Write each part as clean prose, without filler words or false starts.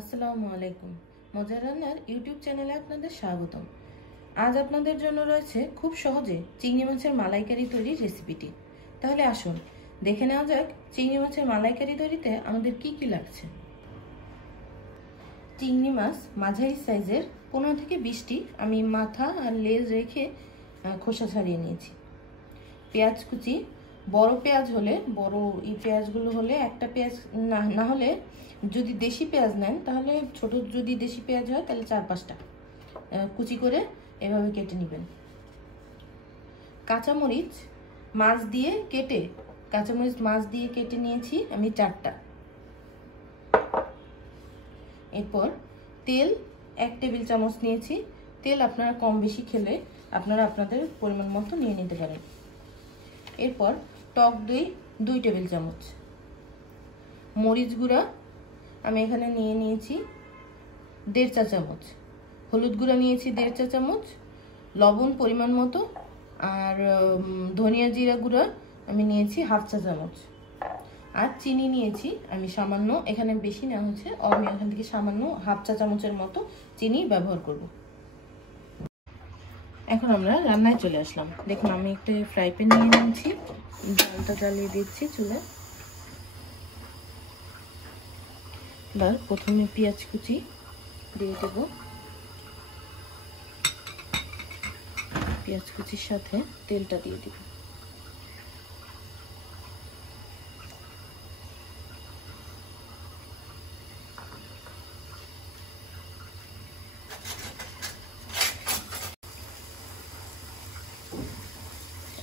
আসসালামু আলাইকুম। মজার রান্নার ইউটিউব চ্যানেলে আপনাদের স্বাগতম। আজ আপনাদের জন্য রয়েছে খুব সহজে চিংড়ি মাছের মালাইকারি তৈরির রেসিপিটি। তাহলে আসুন দেখে নেওয়া যাক চিংড়ি মাছের মালাইকারি তৈরিতে আমাদের কি কি লাগছে। চিংড়ি মাছ মাঝারি সাইজের 15 থেকে 20টি আমি মাথা আর লেজ রেখে খোসা ছাড়িয়ে নিয়েছি। পেঁয়াজ কুচি, বড় পেঁয়াজ হলে বড় এই পেঁয়াজগুলো হলে একটা পেঁয়াজ, না হলে যদি দেশি পেঁয়াজ নেন তাহলে ছোট, যদি দেশি পেঁয়াজ হয় তাহলে 4-5টা কুচি করে এভাবে কেটে নেবেন। কাঁচামরিচ মাছ দিয়ে কেটে নিয়েছি আমি 4টা। এরপর তেল 1 টেবিল চামচ নিয়েছি। তেল আপনারা কম বেশি খেলে আপনারা আপনাদের পরিমাণ মতো নিয়ে নিতে পারেন। এরপর টক দই 2 টেবিল চামচ, মরিচ গুঁড়া আমি এখানে নিয়ে নিয়েছি 1.5 চা চামচ, হলুদ গুঁড়া নিয়েছি 1.5 চা চামচ, লবণ পরিমাণ মতো, আর ধনিয়া জিরা গুঁড়া আমি নিয়েছি 1/2 চা চামচ, আর চিনি নিয়েছি আমি সামান্য, এখানে বেশি না হচ্ছে, আমি এখান থেকে সামান্য 1/2 চা চামচের মতো চিনি ব্যবহার করব। এখন আমরা রান্নায় চলে আসলাম। দেখুন আমি একটা ফ্রাই প্যান নিয়ে নিয়েছি, জলটা জ্বালিয়ে দিচ্ছি চুলায়। এবার প্রথমে পেঁয়াজ কুচি দিয়ে দেব। পেঁয়াজ কুচির সাথে তেলটা দিয়ে দেব।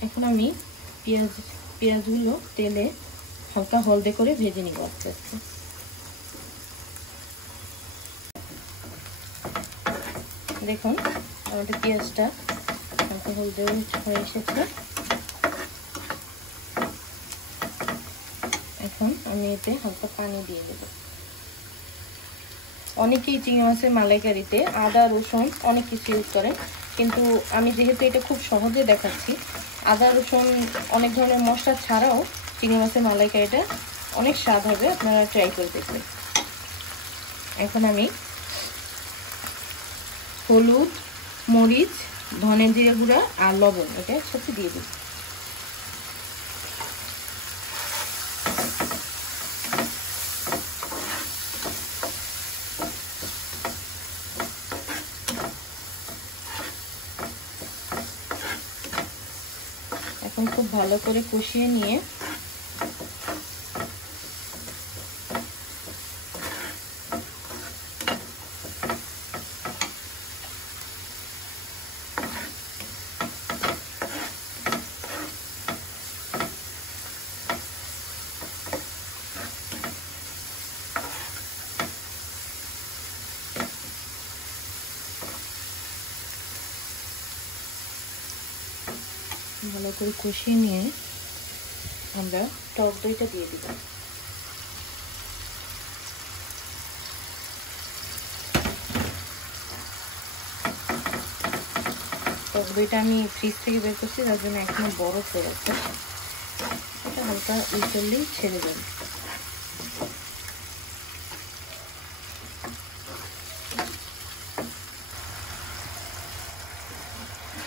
এখন আমি পেঁয়াজগুলো তেলে হালকা হলদে করে ভেজে নিব আস্তে আস্তে। দেখুন আমাদের পেঁয়াজটা হালকা হলদে হয়ে এসেছে। এখন আমি এতে হালকা পানি দিয়ে দেব। অনেকেই চিংড়ি মাছের মালাইকারিতে আদা রসুন অনেক কিছু ইউজ করেন, কিন্তু আমি যেহেতু এটা খুব সহজে দেখাচ্ছি, আদা রসুন অনেক ধরনের মশলা ছাড়াও চিংড়ি মাছের মালাইকারিটা অনেক স্বাদ হবে, আপনারা ট্রাই করে দেখবেন। এখন আমি হলুদ, মরিচ, ধনে জিরে গুঁড়া আর লবণ এটা একসাথে দিয়ে দিই। এখন খুব ভালো করে কষিয়ে নিয়ে ভালো করে কষিয়ে নিয়ে আমরা টক দইটা দিয়ে দিব। টক দইটা আমি ফ্রিজ থেকে বের করছি, তার জন্য এখনো বরফ হয়ে আছে, এটা হালকা উল্টালেই ছেড়ে যাবে।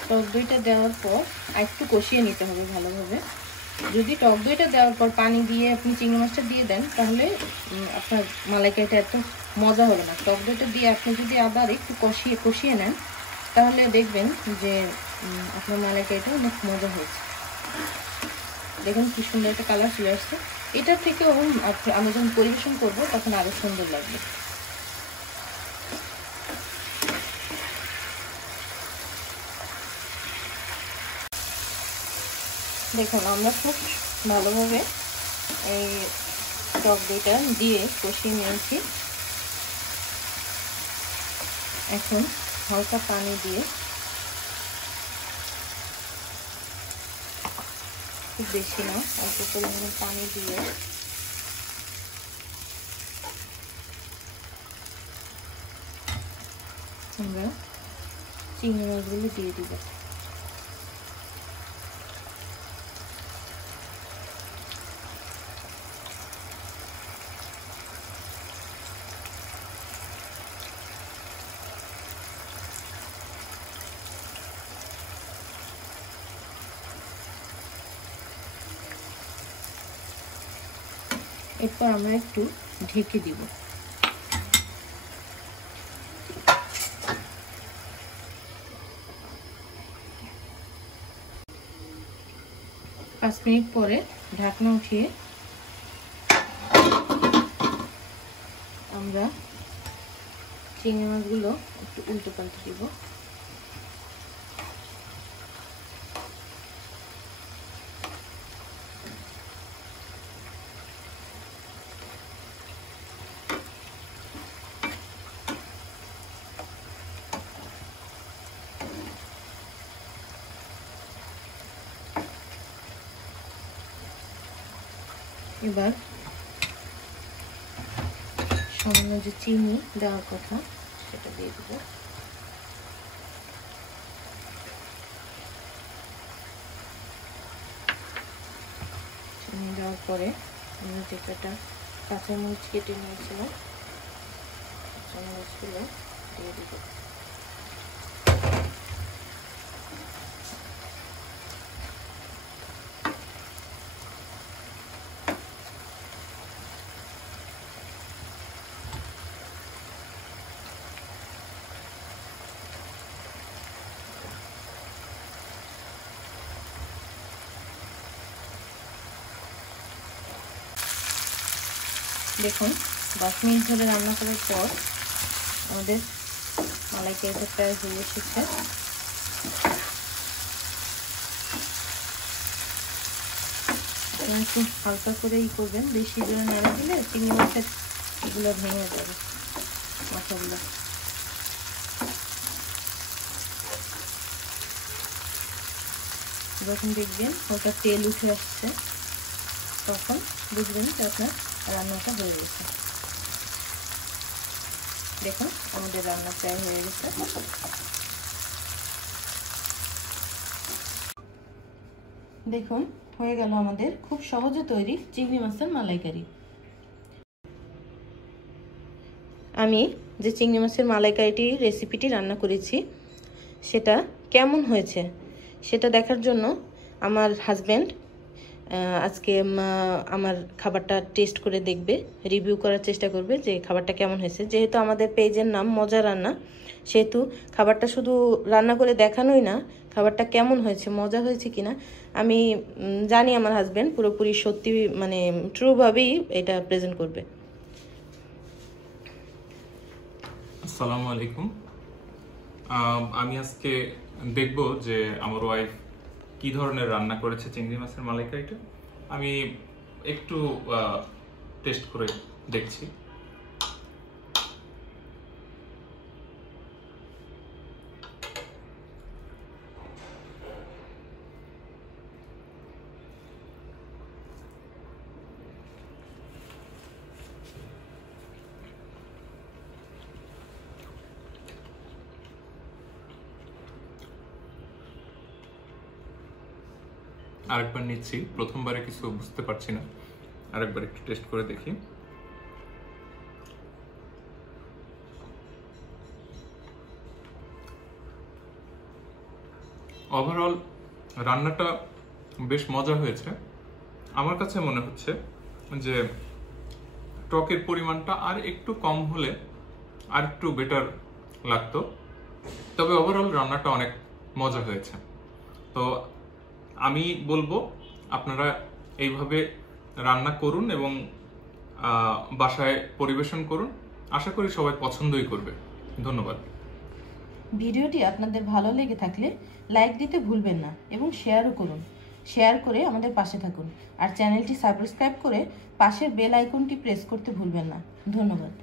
টক দইটা দেওয়ার পর একটু কষিয়ে নিতে হবে ভালোভাবে। যদি টক দইটা দেওয়ার পর পানি দিয়ে আপনি চিংড়ি মাছটা দিয়ে দেন তাহলে আপনার মালাইকারিটা এত মজা হবে না। টক দইটা দিয়ে আপনি যদি আবার একটু কষিয়ে নেন তাহলে দেখবেন যে আপনার মালাইকারিটা অনেক মজা হয়েছে। দেখুন কি সুন্দর একটা কালার চলে আসছে। এটার থেকেও আমি যখন পরিবেশন করবো তখন আরো সুন্দর লাগবে। দেখুন আমরা খুব ভালোভাবে এই টক দইটা দিয়ে কষিয়ে নিয়েছি। এখন হালকা পানি দিয়ে, খুব বেশি না, অল্প পরিমাণে পানি দিয়ে আমরা চিংড়ি মাছগুলো দিয়ে দিব। এরপর আমরা একটু ঢেকে দিব। পাঁচ মিনিট পরে ঢাকনা উঠিয়ে আমরা চিংড়ি মাছগুলো একটু উল্টো পাল্টে দিব। এবার সামান্য যে চিনি দেওয়ার কথা সেটা দিয়ে দেব। চিনি দেওয়ার পরে আমি যে কটা কাঁচামরিচ কেটে নিয়েছিলাম কাঁচামরিচগুলো দিয়ে দেব। দেখুন 10 মিনিট ধরে রান্না করার পর আমাদের মালাইকারিটা প্রায় হয়ে এসেছে। একটু হালকা করেই করবেন, বেশি জোরে নেড়ে দিলে চিংড়ি মাছের এগুলো ভেঙে যাবে মাথাগুলো। যখন দেখবেন ওটা তেল উঠে আসছে তখন বুঝবেন যে আপনার রান্নাটা হয়ে গেছে। দেখুন আমাদের রান্না প্রায় হয়ে গেছে। দেখুন হয়ে গেল আমাদের খুব সহজে তৈরি চিংড়ি মাছের মালাইকারি। আমি যে চিংড়ি মাছের মালাইকারিটি রেসিপিটি রান্না করেছি সেটা কেমন হয়েছে সেটা দেখার জন্য আমার হাজব্যান্ড আজকে আমার খাবারটা টেস্ট করে দেখবে, রিভিউ করার চেষ্টা করবে যে খাবারটা কেমন হয়েছে। যেহেতু আমাদের পেজের নাম মজার রান্না, সেহেতু খাবারটা শুধু রান্না করে দেখানোই না, খাবারটা কেমন হয়েছে, মজা হয়েছে কিনা আমি জানি আমার হাজব্যান্ড পুরোপুরি সত্যি মানে ট্রুভাবেই এটা প্রেজেন্ট করবে। আসসালামু আলাইকুম। আমি আজকে দেখব যে আমার ওয়াইফ কি ধরনের রান্না করেছে চিংড়ি মাছের মালাইকারিটা। আমি একটু টেস্ট করে দেখছি। আরেকবার নিচ্ছি, প্রথমবারে কিছু বুঝতে পারছি না, আরেকবার একটু টেস্ট করে দেখি। ওভারঅল রান্নাটা বেশ মজা হয়েছে। আমার কাছে মনে হচ্ছে যে টকের পরিমাণটা আর একটু কম হলে আর একটু বেটার লাগতো, তবে ওভারঅল রান্নাটা অনেক মজা হয়েছে। তো আমি বলবো আপনারা এইভাবে রান্না করুন এবং বাসায় পরিবেশন করুন। আশা করি সবাই পছন্দই করবে। ধন্যবাদ। ভিডিওটি আপনাদের ভালো লেগে থাকলে লাইক দিতে ভুলবেন না এবং শেয়ারও করুন। শেয়ার করে আমাদের পাশে থাকুন আর চ্যানেলটি সাবস্ক্রাইব করে পাশের বেল আইকনটি প্রেস করতে ভুলবেন না। ধন্যবাদ।